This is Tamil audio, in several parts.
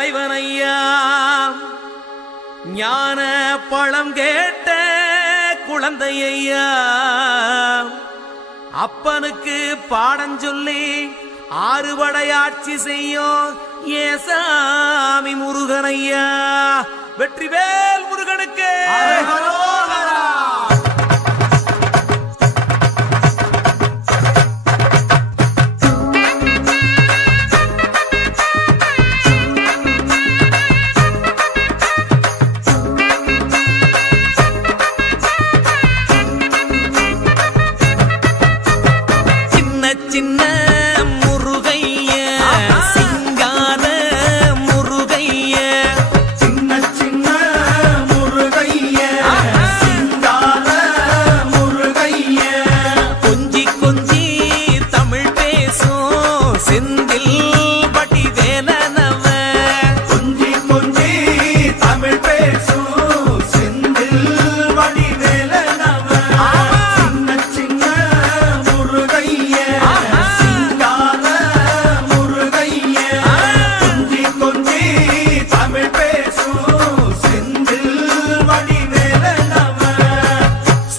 தலைவனையா ஞான பழம் கேட்ட குழந்தையா அப்பனுக்கு பாடம் சொல்லி ஆறுபடையாட்சி செய்யும் ஏசாமி முருகனையா வெற்றிவேல் முருகனுக்கு சின்ன முருகைய சிங்கார முருகைய சின்ன சின்ன முருகைய சிங்கார முருகைய கொஞ்சி கொஞ்சி தமிழ் பேசும் செந்தில் பட்டி வேலனவ கொஞ்சி கொஞ்சி தமிழ் பேசும் செந்தில் பட்டி வேலனவ சின்ன சின்ன முருகைய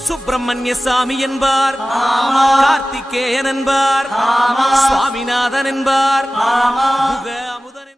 சுப்பிரமணியசாமி என்பார் கார்த்திகேயன் என்பார் சுவாமிநாதன் என்பார்